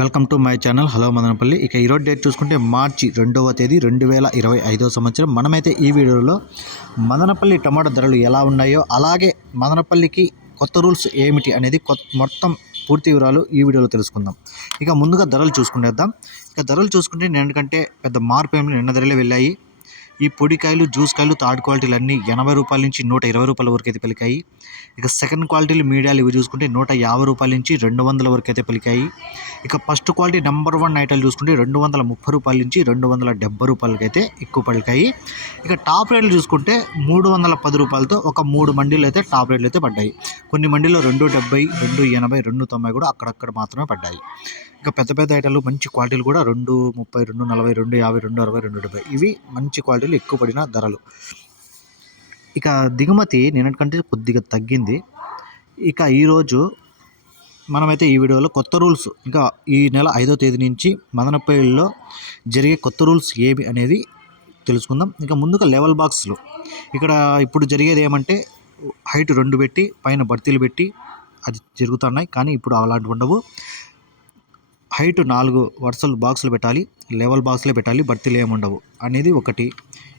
Welcome to my channel. Hello Madanapalli. ఇక ఈరోజు date చూసుకుంటే మార్చి రెండవ తేదీ రెండు వేల ఇరవై ఐదవ సంవత్సరం. మనమైతే ఈ వీడియోలో మదనపల్లి టమాటా ధరలు ఎలా ఉన్నాయో అలాగే మదనపల్లికి కొత్త రూల్స్ ఏమిటి అనేది కొత్త మొత్తం పూర్తి వివరాలు ఈ వీడియోలో తెలుసుకుందాం. ఇక ముందుగా ధరలు చూసుకునేద్దాం. ఇక ధరలు చూసుకుంటే నిన్నకంటే పెద్ద మార్పు ఏమి నిన్న ధరలే వెళ్ళాయి. ఈ పొడికాయలు జ్యూస్ కాయలు థర్డ్ క్వాలిటీలు అన్నీ ఎనభై రూపాయల నుంచి నూట ఇరవై రూపాయల వరకు అయితే పలికాయి. ఇక సెకండ్ క్వాలిటీలు మీడియాలు ఇవి చూసుకుంటే నూట యాభై రూపాయల నుంచి రెండు వందల వరకు అయితే పలికాయి. ఇక ఫస్ట్ క్వాలిటీ నెంబర్ వన్ ఐటెలు చూసుకుంటే రెండు వందల ముప్పై రూపాయల నుంచి రెండు వందల డెబ్బై రూపాయలకి అయితే ఎక్కువ పలికాయి. ఇక టాప్ రేట్లు చూసుకుంటే మూడు వందల పది రూపాయలతో ఒక మూడు మండీలు అయితే టాప్ రేట్లు అయితే పడ్డాయి. కొన్ని మండీలో రెండు డెబ్బై రెండు ఎనభై రెండు తొంభై కూడా అక్కడక్కడ మాత్రమే పడ్డాయి. ఇక పెద్ద పెద్ద ఐటెలు మంచి క్వాలిటీలు కూడా రెండు ముప్పై రెండు నలభై రెండు యాభై రెండు అరవై రెండు డెబ్బై. ఇవి మంచి క్వాలిటీలు ఎక్కువ పడిన ధరలు. ఇక దిగుమతి నిన్నటికంటే కొద్దిగా తగ్గింది. ఇక ఈరోజు మనమైతే ఈ వీడియోలో కొత్త రూల్స్ ఇంకా ఈ నెల ఐదో తేదీ నుంచి మదనపల్లిలో జరిగే కొత్త రూల్స్ ఏమి అనేది తెలుసుకుందాం. ఇంకా ముందుగా లెవెల్ బాక్స్లు. ఇక్కడ ఇప్పుడు జరిగేది ఏమంటే హైట్ రెండు పెట్టి పైన భర్తీలు పెట్టి అది జరుగుతున్నాయి కానీ ఇప్పుడు అలాంటివి ఉండవు. హైట్ నాలుగు వరుసలు బాక్సులు పెట్టాలి లెవెల్ బాక్స్లే పెట్టాలి భర్తీలు ఏమి ఉండవు అనేది ఒకటి.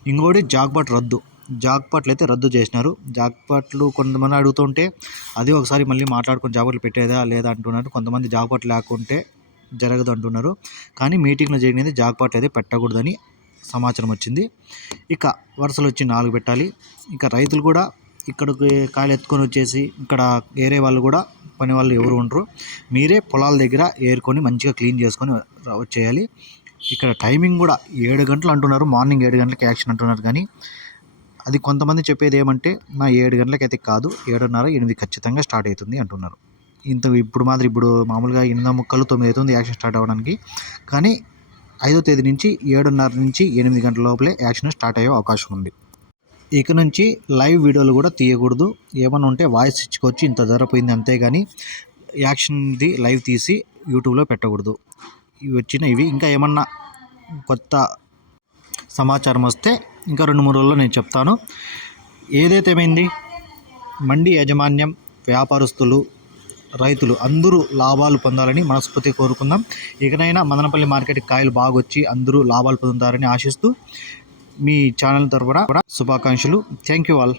ఇంకోటి జాగ్బాట్ రద్దు. జాక్పాట్లు అయితే రద్దు చేసినారు. జాక్పాట్లు కొంతమంది అడుగుతుంటే అది ఒకసారి మళ్ళీ మాట్లాడుకొని జాక్పాట్లు పెట్టేదా లేదా? అంటున్నారు. కొంతమంది జాక్పాట్ లేకుంటే జరగదు అంటున్నారు. కానీ మీటింగ్లో జరిగినది జాక్పాట్లు అయితే పెట్టకూడదని సమాచారం వచ్చింది. ఇక వరుసలు వచ్చి నాలుగు పెట్టాలి. ఇక రైతులు కూడా ఇక్కడికి కాయలు ఎత్తుకొని వచ్చేసి ఇక్కడ ఏరే వాళ్ళు కూడా పని వాళ్ళు ఎవరు ఉండరు. మీరే పొలాల దగ్గర ఏరుకొని మంచిగా క్లీన్ చేసుకొని వచ్చేయాలి. ఇక్కడ టైమింగ్ కూడా ఏడు గంటలు అంటున్నారు. మార్నింగ్ ఏడు గంటలకి యాక్షన్ అంటున్నారు. కానీ అది కొంతమంది చెప్పేది ఏమంటే నా ఏడు గంటలకి అయితే కాదు ఏడున్నర ఎనిమిది ఖచ్చితంగా స్టార్ట్ అవుతుంది అంటున్నారు. ఇంత ఇప్పుడు మాదిరి ఇప్పుడు మామూలుగా ఎనిమిది ముక్కలు తొమ్మిది అవుతుంది యాక్షన్ స్టార్ట్ అవ్వడానికి. కానీ ఐదో తేదీ నుంచి ఏడున్నర నుంచి ఎనిమిది గంటల లోపలే యాక్షన్ స్టార్ట్ అయ్యే అవకాశం ఉంది. ఇక నుంచి లైవ్ వీడియోలు కూడా తీయకూడదు. ఏమైనా ఉంటే వాయిస్ ఇచ్చుకొచ్చి ఇంత ధర పోయింది అంతేగాని యాక్షన్ది లైవ్ తీసి యూట్యూబ్లో పెట్టకూడదు. ఇవి వచ్చిన ఇవి ఇంకా ఏమన్నా కొత్త సమాచారం వస్తే ఇంకా రెండు మూడు రోజుల్లో నేను చెప్తాను. ఏదైతే ఏమైంది? మండి యాజమాన్యం వ్యాపారస్తులు రైతులు అందరూ లాభాలు పొందాలని మనస్ఫూర్తి కోరుకుందాం. ఇకనైనా మదనపల్లి మార్కెట్కి కాయలు బాగా వచ్చి అందరూ లాభాలు పొందుతారని ఆశిస్తూ మీ ఛానల్ తరఫున శుభాకాంక్షలు. Thank you all.